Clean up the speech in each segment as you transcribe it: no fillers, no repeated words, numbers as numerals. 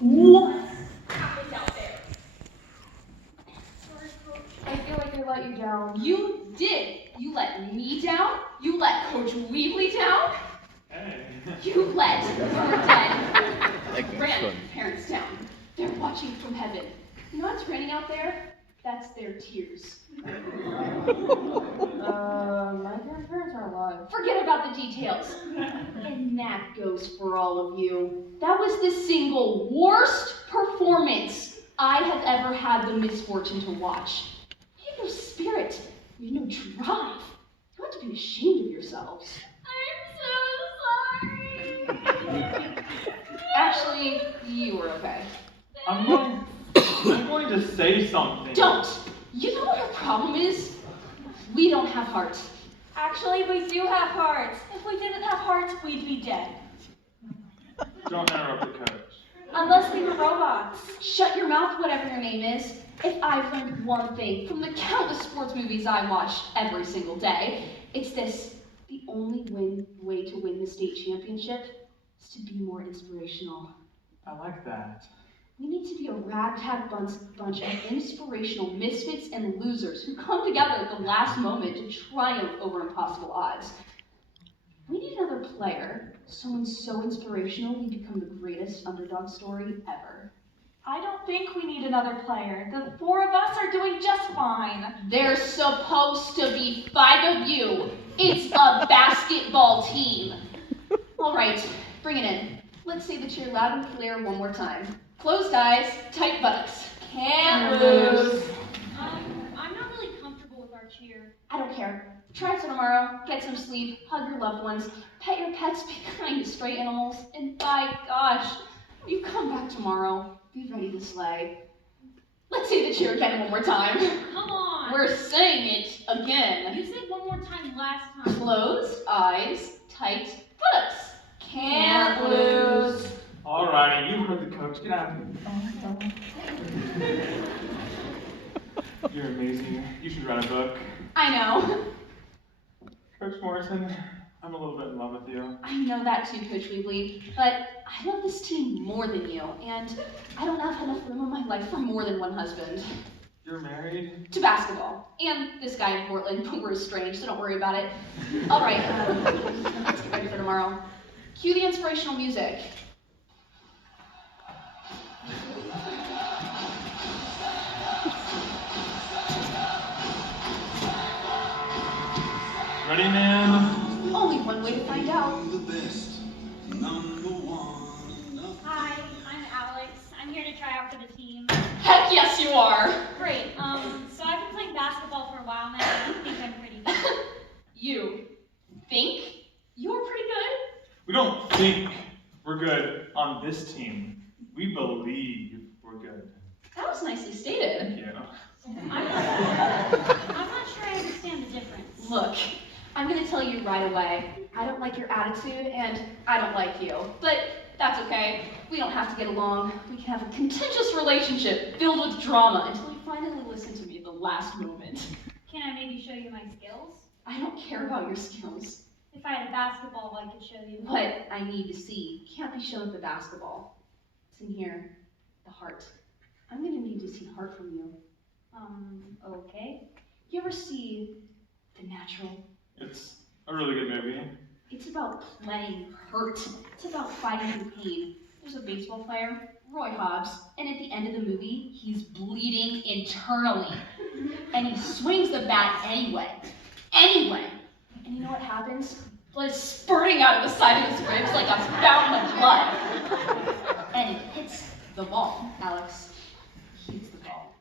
What happened out there? Sorry, Coach. I feel like I let you down. You did. You let me down. You let Coach Weebly down. Hey. You let your dead grandparents down. They're watching from heaven. You know what's raining out there? That's their tears. My grandparents are alive. Forget about the details. And that goes for all of you. That was the single worst performance I have ever had the misfortune to watch. You had no spirit. You had no drive. You ought to be ashamed of yourselves. I'm so sorry. Actually, you were okay. I'm going to say something. Don't! You know what our problem is? We don't have heart. Actually, we do have hearts. If we didn't have hearts, we'd be dead. Don't interrupt the coach. Unless we were robots. Shut your mouth, whatever your name is. If I've learned one thing from the countless sports movies I watch every single day, it's this. The only way to win the state championship is to be more inspirational. I like that. We need to be a ragtag bunch of inspirational misfits and losers who come together at the last moment to triumph over impossible odds. We need another player, someone so inspirational we become the greatest underdog story ever. I don't think we need another player. The four of us are doing just fine. There's supposed to be 5 of you. It's a basketball team. All right, bring it in. Let's say the cheer loud and clear one more time. Closed eyes, tight buttocks. Can't lose. I'm not really comfortable with our cheer. I don't care. Try it tomorrow, get some sleep, hug your loved ones, pet your pets, be kind to stray animals, and by gosh, when you come back tomorrow, be ready to slay. Let's say the cheer again one more time. Come on. We're saying it again. You said one more time last time. Closed eyes, tight buttocks. Can't lose. Alrighty, you heard the coach. Get out of here. You're amazing. You should write a book. I know. Coach Morrison, I'm a little bit in love with you. I know that too, Coach Weebly, but I love this team more than you, and I don't have enough room in my life for more than one husband. You're married? To basketball. And this guy in Portland, but we're estranged, so don't worry about it. All right, let's get ready for tomorrow. Cue the inspirational music. Ready, man? Only one way to find out. Hi, I'm Alex. I'm here to try out for the team. Heck yes, you are. Great. So I've been playing basketball for a while now, and I think I'm pretty good. You think you're pretty good? We don't think we're good on this team. We believe we're good. That was nicely stated. Thank you. I'm not sure I understand the difference. Look, I'm going to tell you right away. I don't like your attitude, and I don't like you. But that's okay. We don't have to get along. We can have a contentious relationship filled with drama until you finally listen to me at the last moment. Can I maybe show you my skills? I don't care about your skills. If I had a basketball, I could show you. What I need to see can't be shown with the basketball. It's in here, the heart. I'm going to need to see heart from you. Okay. You ever see The Natural? It's a really good movie. It's about playing hurt. It's about fighting through pain. There's a baseball player, Roy Hobbs, and at the end of the movie, he's bleeding internally. And he swings the bat anyway. Anyway. And you know what happens? Blood is spurting out of the side of his ribs like a fountain of blood. And it hits the ball, Alex. He hits the ball.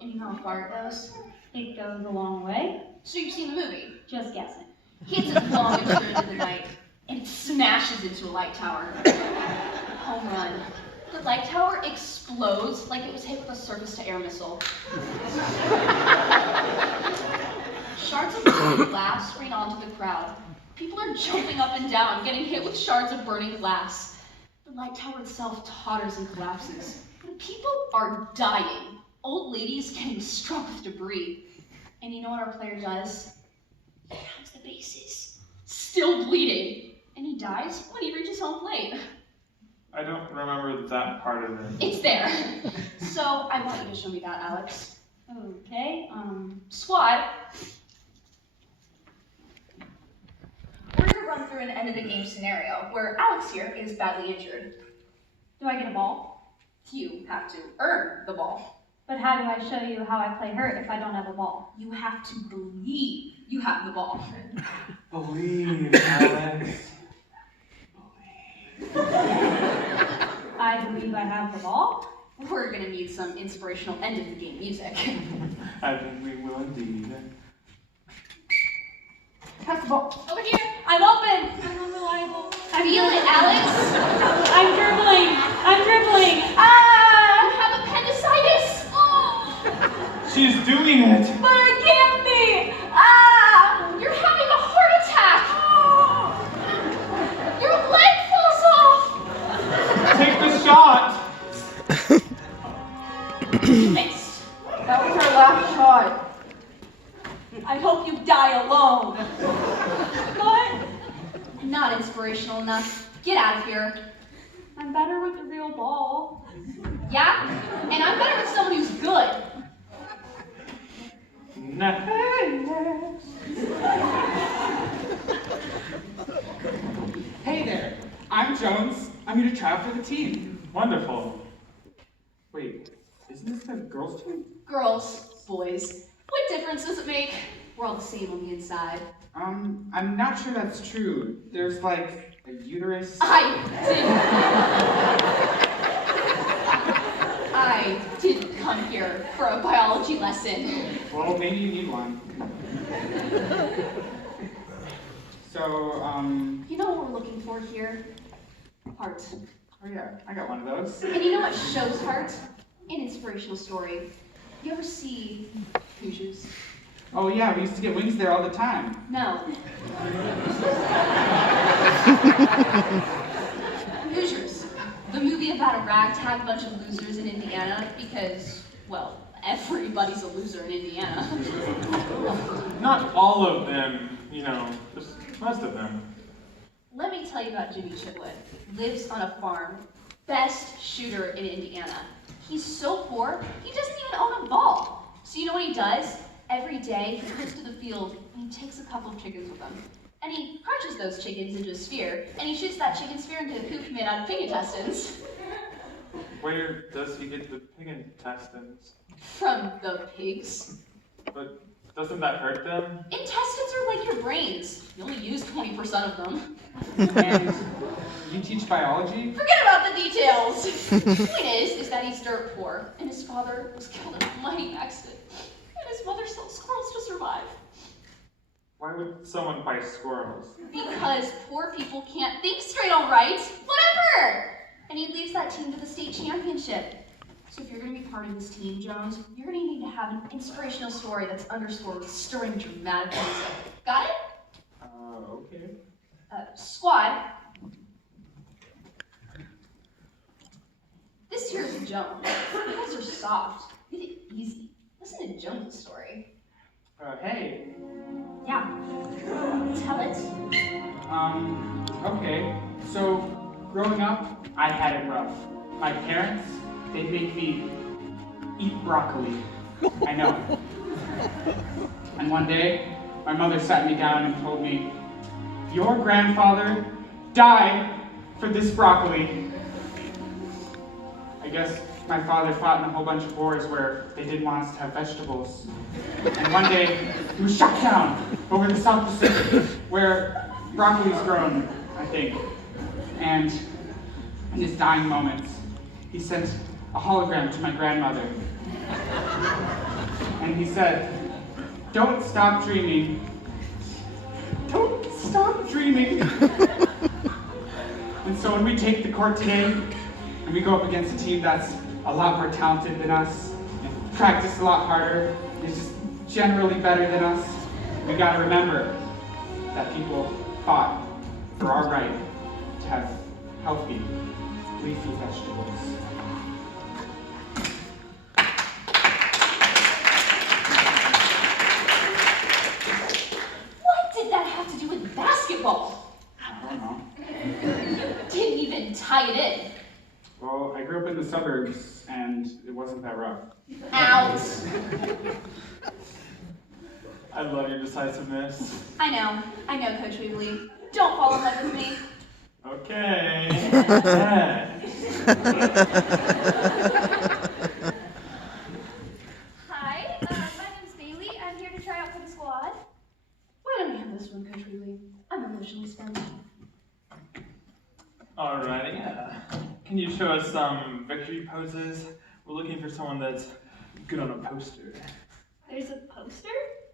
And you know how far it goes? It goes a long way. So you've seen the movie. Just guessing. He hits it long and straight into the night, and it smashes into a light tower. Home run. The light tower explodes like it was hit with a surface-to-air missile. Shards of burning glass rain onto the crowd. People are jumping up and down, getting hit with shards of burning glass. The light tower itself totters and collapses. People are dying. Old ladies getting struck with debris. And you know what our player does? He counts the bases. Still bleeding. And he dies when he reaches home late. I I don't remember that part of it. It's there. So I want you to show me that, Alex. Okay, squad. We're gonna run through an end of the game scenario where Alex here is badly injured. Do I get a ball? You have to earn the ball. But how do I show you how I play hurt if I don't have a ball? You have to believe you have the ball. Believe, Alex. I believe I have the ball. We're gonna need some inspirational end of the game music. I think we will indeed. Pass the ball. Over here. I'm open. I'm unreliable. Feel it, Alex. I'm dribbling. I'm dribbling. You Ah! have appendicitis. Oh. She's doing it! But it can't be. Ah! You're having a heart attack. Oh. Your leg falls off. Take the shot! Missed. That was our last shot. I hope you die alone. Go ahead. Not inspirational enough. Get out of here. I'm better with the real ball. Yeah? And I'm better with someone who's good. Hey there, I'm Jones. I'm here to try out for the team. Wonderful. Wait, isn't this the girls' team? Girls, boys, what difference does it make? We're all the same on the inside. I'm not sure that's true. There's like a uterus. I didn't come here for a biology lesson. Well, maybe you need one. So, You know what we're looking for here? Heart. oh yeah, I got one of those. And you know what shows heart? An inspirational story. You ever see Hoosiers? Oh yeah, we used to get wings there all the time. No. Hoosiers. The movie about a ragtag bunch of losers in Indiana because, well, everybody's a loser in Indiana. Not all of them, you know, just most of them. Let me tell you about Jimmy Chitwood. Lives on a farm. Best shooter in Indiana. He's so poor, he doesn't even own a ball. So you know what he does? Every day, he goes to the field and he takes a couple of chickens with him. And he crunches those chickens into a sphere, and he shoots that chicken sphere into a hoop made out of pig intestines. Where does he get the pig intestines? From the pigs. But doesn't that hurt them? Intestines are like your brains. You only use 20% of them. And you teach biology? Forget about the details. The point is that he's dirt poor, and his father was killed in a mining accident. And his mother sells squirrels to survive. Why would someone buy squirrels? Because poor people can't think straight, all right? Whatever! And he leads that team to the state championship. So if you're going to be part of this team, Jones, you're going to need to have an inspirational story that's underscored with stirring dramatic music. Got it? Okay. Squad. This here is Jones. You guys are soft. Make it easy. Listen to Jones' story. Hey. Yeah. Tell it. Okay. So, growing up, I had it rough. My parents, they'd make me eat broccoli. I know. And one day, my mother sat me down and told me, your grandfather died for this broccoli. I guess my father fought in a whole bunch of wars where they didn't want us to have vegetables. And one day, he was shot down over the South Pacific, where broccoli's grown, I think. And in his dying moments, he sent a hologram to my grandmother. And he said, don't stop dreaming. Don't stop dreaming. And so when we take the court today, and we go up against a team that's a lot more talented than us, and practice a lot harder, is just generally better than us, we gotta remember that people fought for our right to have healthy, leafy vegetables. What did that have to do with basketball? I don't know. Didn't even tie it in. Well, I grew up in the suburbs, and it wasn't that rough. Out. I love your decisiveness. I know, Coach Weebly. Don't fall in love with me. Okay. Yes. Hi, my name's Bailey. I'm here to try out for the squad. Why don't we have this one, Coach Wheatley? I'm emotionally spent. Alrighty. Can you show us some victory poses? We're looking for someone that's good on a poster. There's a poster?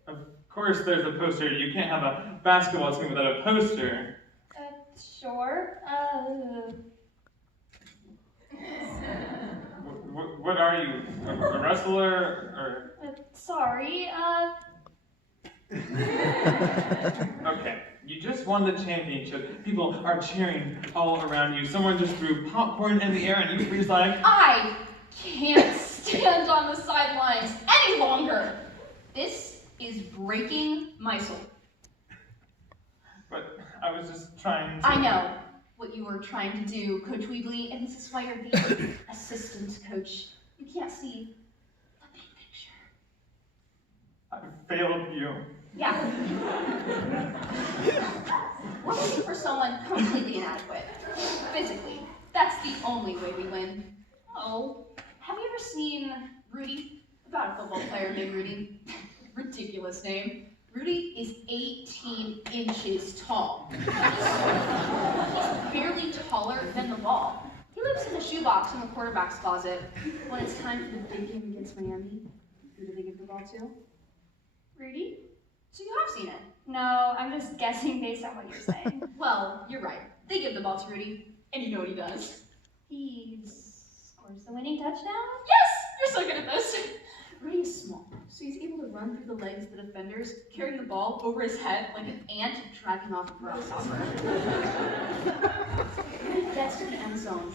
Of course there's a poster. You can't have a basketball team without a poster. Sure. What are you? A wrestler? Or... Sorry, Okay, you just won the championship. People are cheering all around you. Someone just threw popcorn in the air and you freeze like, I can't stand on the sidelines any longer. This is breaking my soul. but I was just trying to... I know what you were trying to do, Coach Weebly, and this is why you're the assistant coach. You can't see the big picture. I failed you. Yeah. We're looking for someone completely inadequate. Physically. That's the only way we win. Oh, have you ever seen Rudy? About a football player named Rudy. Ridiculous name. Rudy is 18 inches tall. He's barely taller than the ball. He lives in the shoebox in the quarterback's closet. When it's time for the big game against Miami, who do they give the ball to? Rudy? So you have seen it. No, I'm just guessing based on what you're saying. Well, you're right. They give the ball to Rudy, and you know what he does. He scores the winning touchdown? Yes! You're so good at this! Rudy is small, so he's able to run through the legs of the defenders, carrying the ball over his head like an ant dragging off a grasshopper. When he gets to the end zone,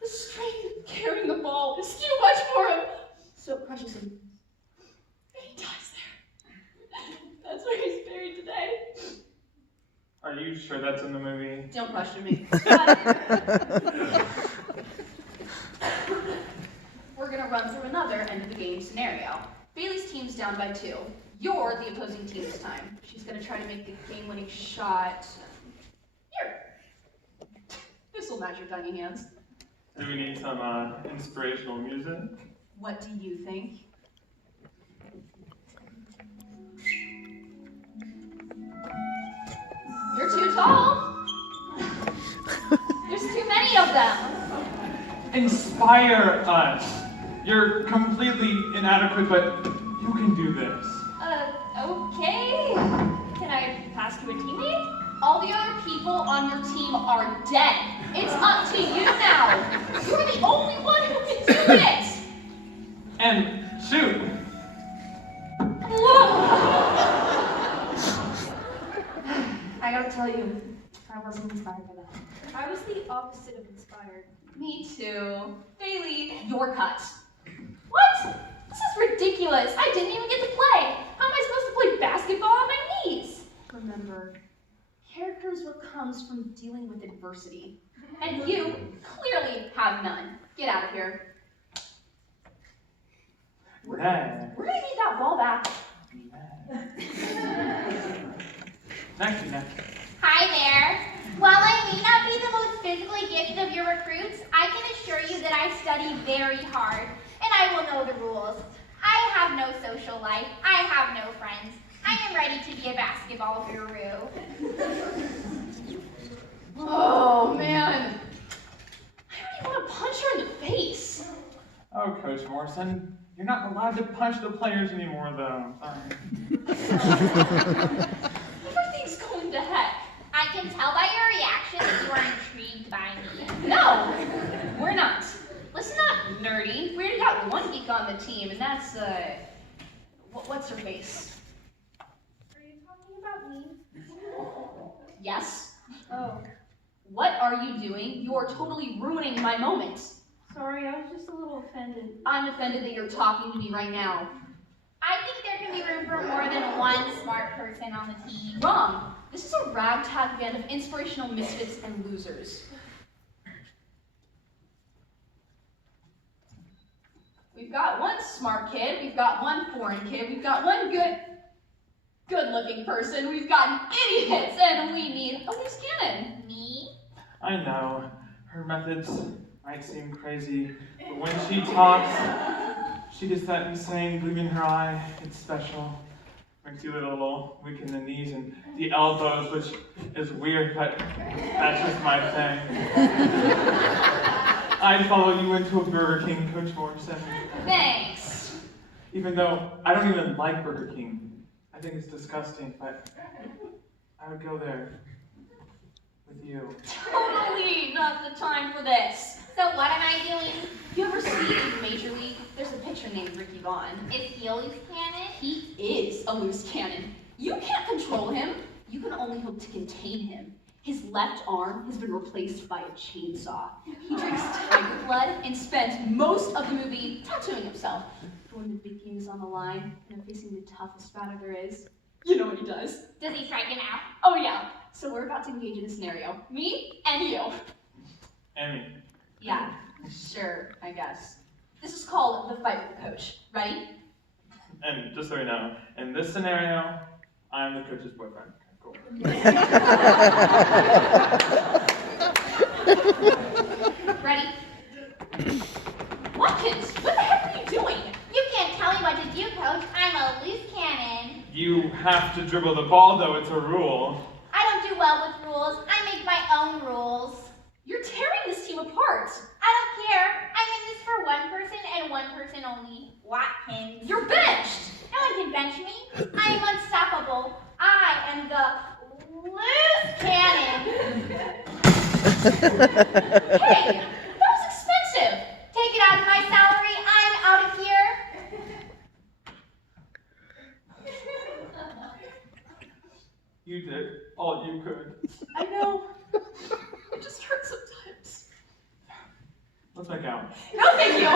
the strength of carrying the ball is too much for him, so it crushes him. And he dies there. That's where he's buried today. Are you sure that's in the movie? Don't question me. We're gonna run through another end of the game scenario. Bailey's team's down by 2. You're the opposing team this time. She's gonna try to make the game-winning shot. Here. This'll match your tiny hands. Do we need some inspirational music? What do you think? You're too tall. There's too many of them. Inspire us! You're completely inadequate, but you can do this. Okay. Can I pass to a teammate? All the other people on your team are dead. It's up to you now. You're the only one who can do it. And shoot! I gotta tell you, I wasn't inspired by that. I was the opposite of inspired. Me too. Bailey, you're cut. What? This is ridiculous. I didn't even get to play. How am I supposed to play basketball on my knees? Remember, character is what comes from dealing with adversity. And you clearly have none. Get out of here. We're gonna need that ball back. Next. Hi there. While I may not be the most physically gifted of your recruits, I can assure you that I study very hard, and I will know the rules. I have no social life. I have no friends. I am ready to be a basketball guru. Oh, man. I don't even want to punch her in the face. Oh, Coach Morrison, you're not allowed to punch the players anymore, though. Sorry. Everything's going to heck. I can tell by your reaction that you are intrigued by me. No, we're not. Listen up, nerdy. We already got one geek on the team, and that's, what's her face? Are you talking about me? Yes? Oh, What are you doing? You're totally ruining my moment. sorry, I was just a little offended. I'm offended that you're talking to me right now. I think there can be room for more than one smart person on the team. Wrong. This is a ragtag band of inspirational misfits and losers. smart kid, we've got one foreign kid, we've got one good-looking person, we've got idiots, and we need a loose cannon. Me? I know. Her methods might seem crazy, but when she talks, she gets that insane gleam in her eye. It's special. Makes you a little weak in the knees and the elbows, which is weird, but that's just my thing. I'd follow you into a Burger King, Coach Morrison. Thanks. Even though I don't even like Burger King. I think it's disgusting, but I would go there with you. Totally not the time for this. So what am I doing? You ever see in Major League, there's a pitcher named Ricky Vaughn. Is he a loose cannon? He is a loose cannon. You can't control him. You can only hope to contain him. His left arm has been replaced by a chainsaw. He drinks tiger blood and spends most of the movie tattooing himself. But when the big game is on the line and they're facing the toughest batter there is, you know what he does? Does he strike him out? Oh yeah. So we're about to engage in a scenario. Me and you. Emmy. Yeah, sure, I guess. This is called the fight with the coach. Ready? And just so you know, in this scenario, I'm the coach's boyfriend. Cool. Ready? Watkins, what the heck are you doing? You can't tell me what to do, Coach. I'm a loose cannon. You have to dribble the ball, though. It's a rule. I don't do well with rules. I make my own rules. You're tearing this team apart. I don't care. I'm in this for one person and one person only. Watkins. You're benched. No one can bench me. I am unstoppable. I am the loose cannon. Hey, that was expensive. Take it out of my salary. I'm out of here. You did all you could. I know. It just hurts sometimes. Let's make out. No, thank you.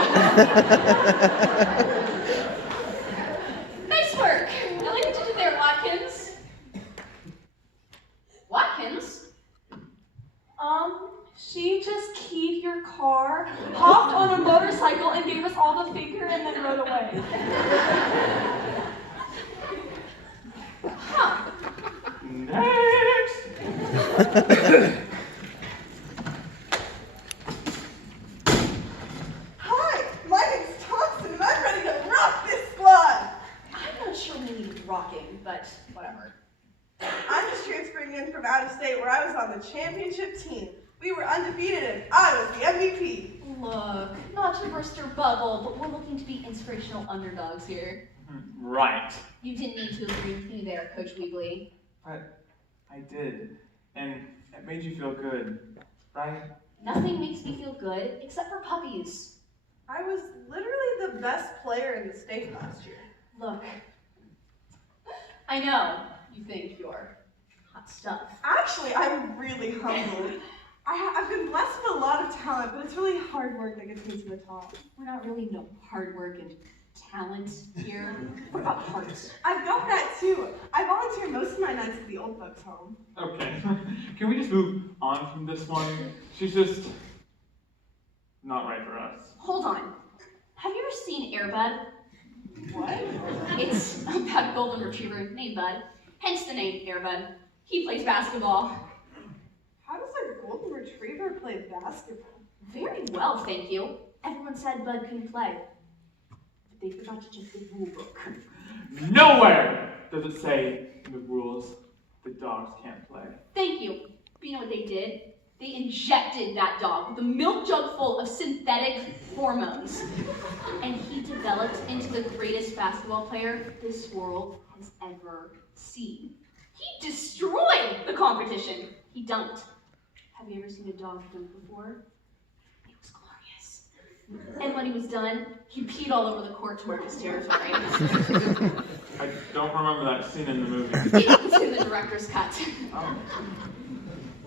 Nice work. I like what you did there, Watkins. Watkins? She just keyed your car, hopped on a motorcycle, and gave us all the finger and then rode away. Huh. Next! Hi, my name's Thompson, and I'm ready to rock this squad. I'm not sure we need rocking, but whatever. I'm just transferring in from out of state where I was on the championship team. We were undefeated, and I was the MVP. Look, not to burst your bubble, but we're looking to be inspirational underdogs here. Right. You didn't need to agree with me there, Coach Weebly. But I did. And it made you feel good, right? Nothing makes me feel good except for puppies. I was literally the best player in the state last year. Look, I know you think you're hot stuff. Actually, I'm really humble. I've been blessed with a lot of talent, but it's really hard work that gets me to the top. We're not really no hard work and talent here. What about hearts? I've got that too. I volunteer most of my nights at the old folks' home. Okay. Can we just move on from this one? She's just not right for us. Hold on. Have you ever seen Air Bud? What? It's about a golden retriever named Bud, hence the name Air Bud. He plays basketball. How does a golden retriever play basketball? Very well, thank you. Everyone said Bud couldn't play. But they forgot to check the rule book. Nowhere does it say in the rules that dogs can't play. Thank you. But you know what they did? They injected that dog with a milk jug full of synthetic hormones. And he developed into the greatest basketball player this world has ever seen. He destroyed the competition. He dunked. Have you ever seen a dog dunk before? It was glorious. And when he was done, he peed all over the court toward his territory. I don't remember that scene in the movie. It was in the director's cut. Oh.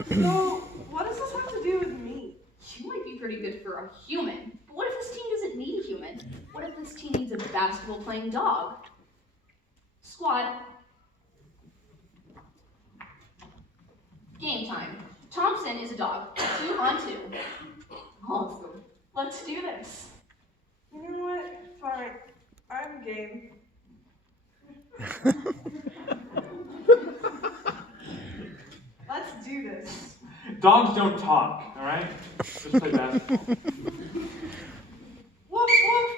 So, what does this have to do with me? You might be pretty good for a human, but what if this team doesn't need a human? What if this team needs a basketball-playing dog? Squad. Game time. Thompson is a dog. 2 on 2. Awesome. Let's do this. You know what? Fine. I'm game. Let's do this. Dogs don't talk, all right? Just play basketball. Woof, woof.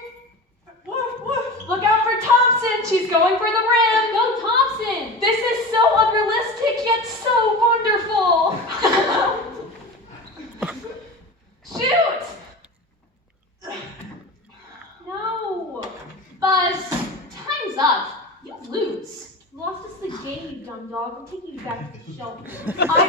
Woof, woof. Look out for Thompson. She's going for the rim. Go Thompson! This is so unrealistic yet so wonderful. Shoot! No! Buzz, time's up. You lose. Lost us the game, you dumb dog. I'm taking you back to the shelter. I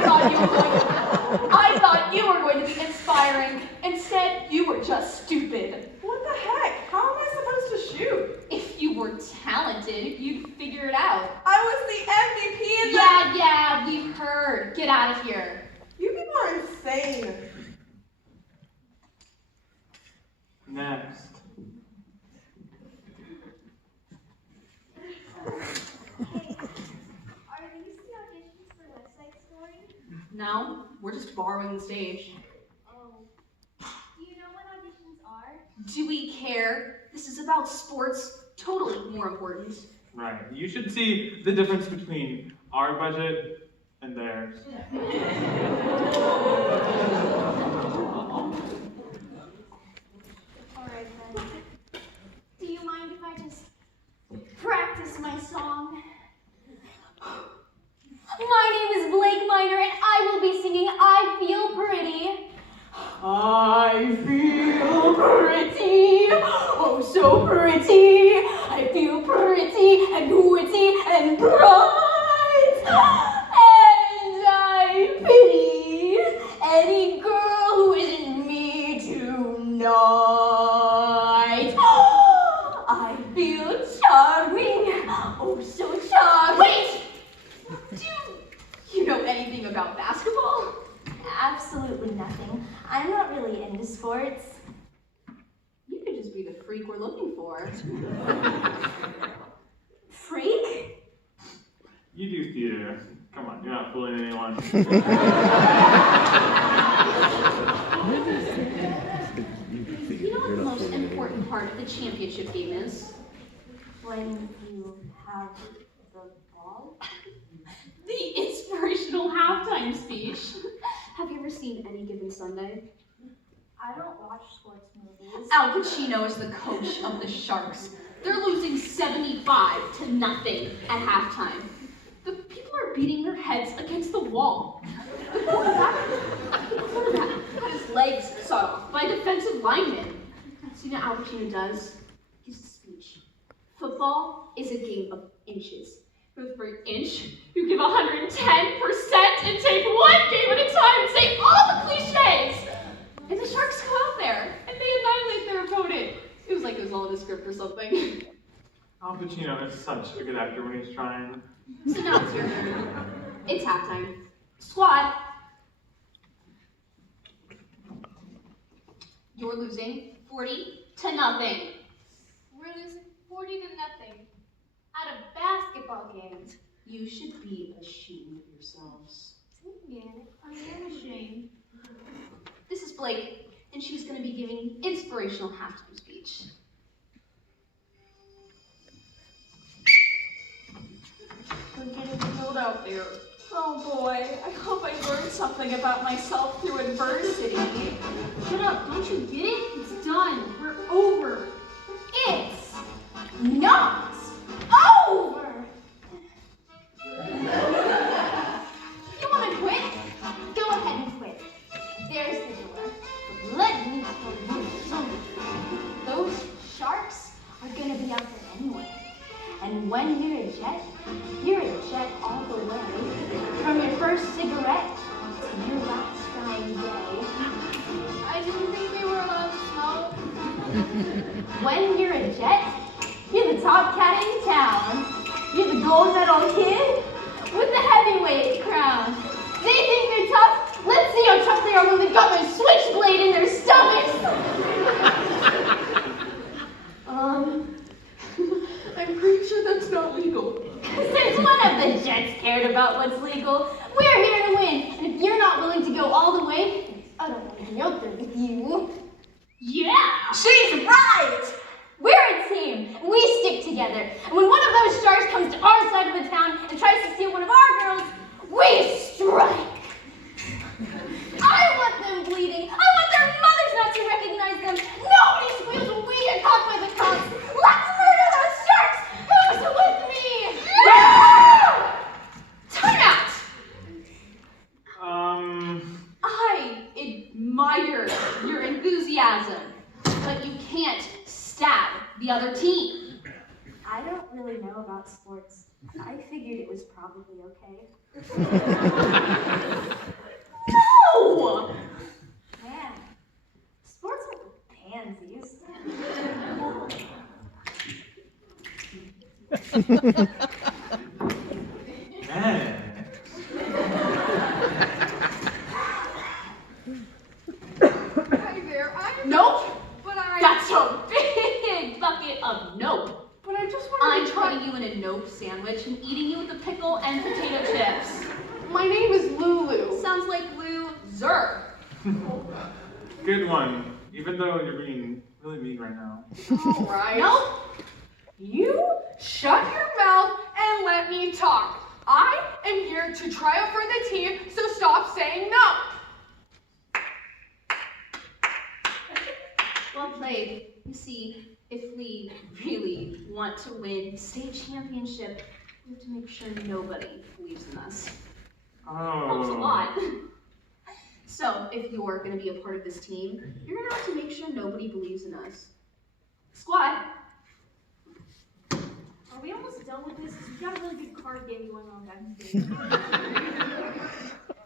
thought you were going to be inspiring. Instead, you were just stupid. What the heck? How am I supposed to shoot? If you were talented, you'd figure it out. I was the MVP in Yeah, we've heard. Get out of here. You people are insane. Next. Are these the auditions for West Side Story? No, we're just borrowing the stage. Oh. Do you know what auditions are? Do we care? This is about sports. Totally more important. Right. You should see the difference between our budget and theirs. Alright then. Do you mind if I just practice my song? My name is Blake Minor and I will be singing I Feel Pretty. I feel pretty, oh so pretty. I feel pretty and witty and bright. And I pity any girl who isn't me tonight. I feel charming, oh so charming. Wait! Do you know anything about basketball? Absolutely nothing. I'm not really into sports. You could just be the freak we're looking for. Freak? You do theater. Come on, you're not fooling anyone. You know what the most important part of the championship game is? When you have the ball? The inspirational halftime speech. Have you ever seen Any Given Sunday? I don't watch sports movies. Al Pacino is the coach of the Sharks. They're losing 75-0 at halftime. The people are beating their heads against the wall. The quarterback had his legs sawed off by a defensive lineman. So you know what Al Pacino does? He gives a speech. Football is a game of inches. For an inch, you give 110% and take one game at a time and say all the cliches. And the Sharks go out there and they annihilate their opponent. It was like it was all in a script or something. Al Pacino is such a good actor when he's trying. So now it's your turn. It's halftime. Squad. You're losing 40-0. We're losing 40-0 at a basketball game. You should be ashamed of yourselves. Yeah, I am ashamed. This is Blake, and she's going to be giving inspirational halftime speech. We're getting cold out there. Oh boy, I hope I learned something about myself through adversity. Shut up, don't you get it? It's done. We're over. It's not over. If you want to quit, go ahead and quit. There's the door. But let me tell you something. Those sharks are going to be out there anyway. And when you're a jet all the way. From your first cigarette to your last dying day. I didn't think we were allowed to smoke. When you're a jet, you're the top cat in town. You're the gold medal kid with the heavyweight crown. They think they're tough. Let's see how tough they are when they've got their switchblade in their stomachs. I'm pretty sure that's not legal. Since one of the Jets cared about what's legal, we're here to win. And if you're not willing to go all the way, I don't want to be out there with you. Yeah! She's right! We're a team, and we stick together. And when one of those sharks comes to our side of the town and tries to steal one of our girls, we strike. I want them bleeding. I want their mothers not to recognize them. Nobody squeals when we get caught by the cops. Let's murder those sharks. Who's with me? Yeah! Time out. I admire your enthusiasm, but you can't stab the other team. I don't really know about sports. I figured it was probably okay. No! Man, sports are for pansies. Hi there, Nope. But I... That's a big bucket of nope. But I just I'm wanted to try... putting you in a nope sandwich and eating you with a pickle and potato chips. My name is Lulu. Sounds like loser. Good one. Even though you're being really mean right now. Alright. Nope. You shut your mouth and let me talk. I am here to try out for the team, so stop saying no. Well played. You see, if we really want to win state championship, we have to make sure nobody believes in us. Helps a Oh. lot. So, if you're going to be a part of this team, you're going to have to make sure nobody believes in us. Squad, Are we almost done with this? Because we've got a really good card game going on backstage.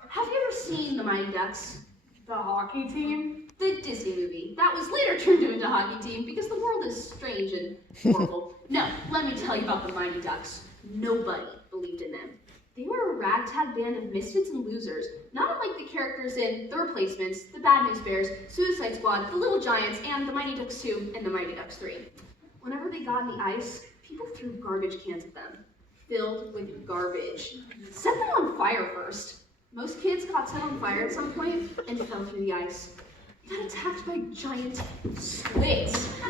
have you ever seen the Mighty Ducks? The hockey team? The Disney movie. That was later turned into a hockey team because the world is strange and horrible. No, let me tell you about the Mighty Ducks. Nobody believed in them. They were a ragtag band of misfits and losers, not unlike the characters in The Replacements, The Bad News Bears, Suicide Squad, The Little Giants, and The Mighty Ducks 2 and The Mighty Ducks 3. Whenever they got in the ice, people threw garbage cans at them, filled with garbage. Set them on fire first. Most kids got set on fire at some point and fell through the ice. They got attacked by giant squids. So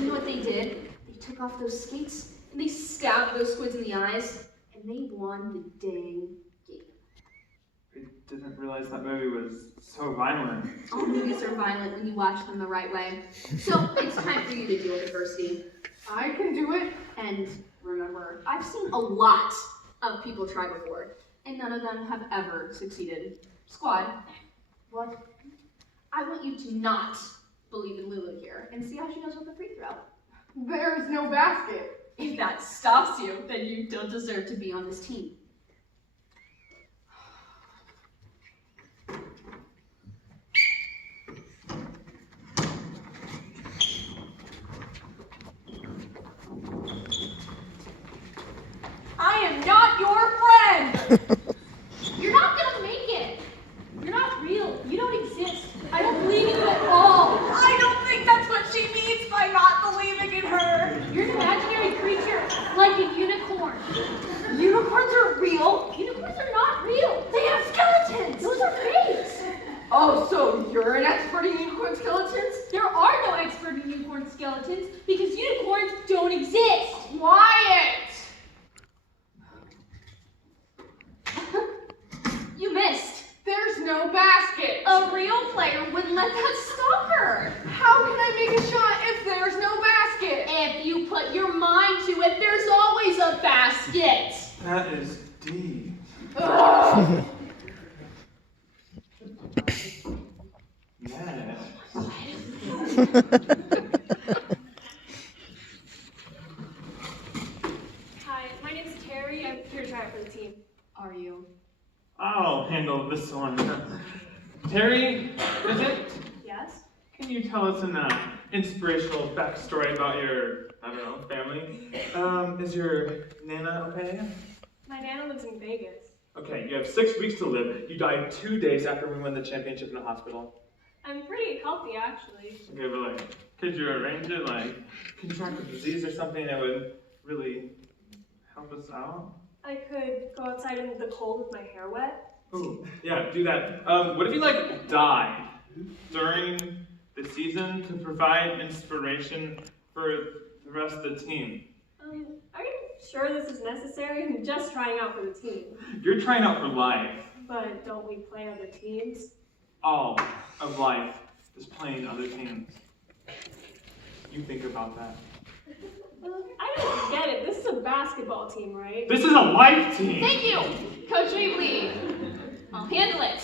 you know what they did? They took off those skates and they stabbed those squids in the eyes, and they won the dang game. I didn't realize that movie was so violent. All movies are violent when you watch them the right way. So it's time for you to deal with adversity. I can do it. And remember, I've seen a lot of people try before, and none of them have ever succeeded. Squad, What? I want you to not believe in Lulu here and see how she does with the free throw. There's no basket. If that stops you, then you don't deserve to be on this team. I am not your friend. You're not gonna make it. You're not real. You don't exist. I don't believe in you at all. I don't think that's what she means by not believing in her. You're an imaginary creature, like a unicorn. Unicorns are real. Unicorns are not real. They have skeletons. Those are fakes. Oh, so you're an expert in unicorn skeletons? There are no expert in unicorn skeletons because unicorns don't exist. Wyatt! You missed. There's no basket. A real player wouldn't let that stop her. How can I make a shot if there's no basket? If you put your mind to it, there's always a basket. That is deep. Ugh. Yeah. Hi, my name's Terry. I'm here to try out for the team. Are you? I'll handle this one. Terry, is it? Yes? Can you tell us an inspirational backstory about your, I don't know, family? Is your Nana okay? My Nana lives in Vegas. Okay, you have 6 weeks to live. You died 2 days after we won the championship in the hospital. I'm pretty healthy, actually. Okay, but like, could you arrange it? Like, contract a disease or something that would really help us out? I could go outside in the cold with my hair wet. Ooh, yeah, do that. What if you like died during the season to provide inspiration for the rest of the team. Are you sure this is necessary? I'm just trying out for the team. You're trying out for life. But don't we play other teams? All of life is playing other teams. You think about that. I don't get it. This is a basketball team, right? This is a life team! Thank you, Coach Weebly. I'll handle it.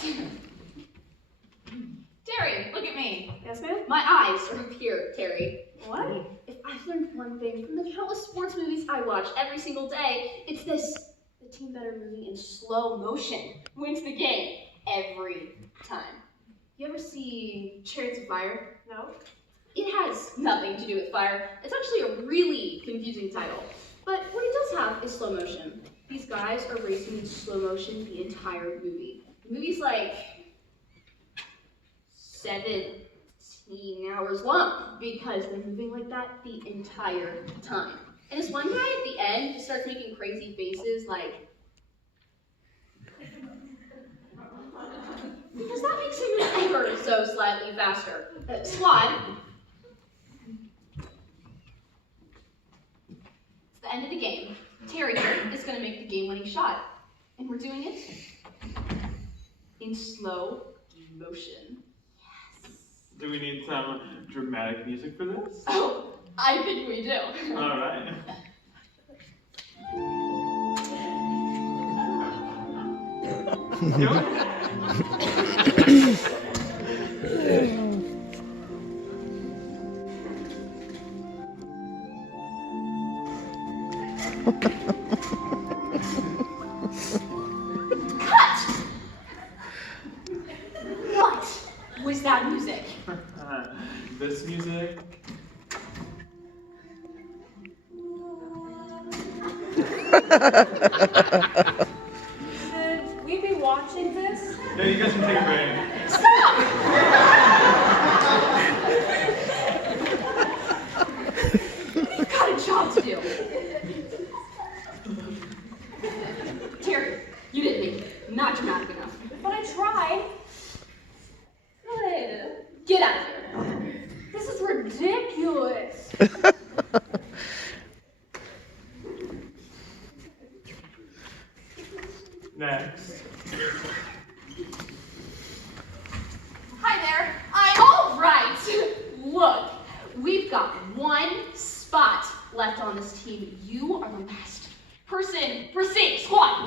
Terry, look at me. Yes, ma'am? My eyes are up here, Terry. What? If I've learned one thing from the countless sports movies I watch every single day, it's this. The team that are moving in slow motion wins the game every time. You ever see Chariots of Fire? No? It has nothing to do with fire. It's actually a really confusing title. But what it does have is slow motion. These guys are racing in slow motion the entire movie. The movie's like 17 hours long because they're moving like that the entire time. And this one guy at the end starts making crazy faces like, because that makes him ever so slightly faster. Squad. It's the end of the game. Terry is going to make the game-winning shot. And we're doing it in slow motion. Yes. Do we need some dramatic music for this? Oh, I think we do. All right. Cut! What was that music? This music. Should we be watching this? Yeah, you guys can take a break. Stop! We've got a job to do. Terry, you didn't make it. Not dramatic enough. But I tried. Good. Get out of here. This is ridiculous. Next. Hi there. All right. Look, we've got one spot left on this team. You are the last person for six. Squad.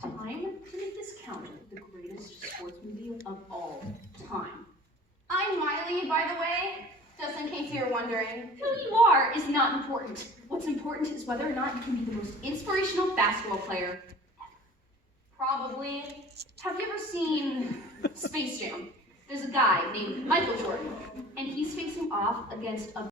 Time to make this count. The greatest sports movie of all time. I'm Miley, by the way, just in case you were wondering. Who you are is not important. What's important is whether or not you can be the most inspirational basketball player. Probably. Have you ever seen Space Jam? There's a guy named Michael Jordan, and he's facing off against a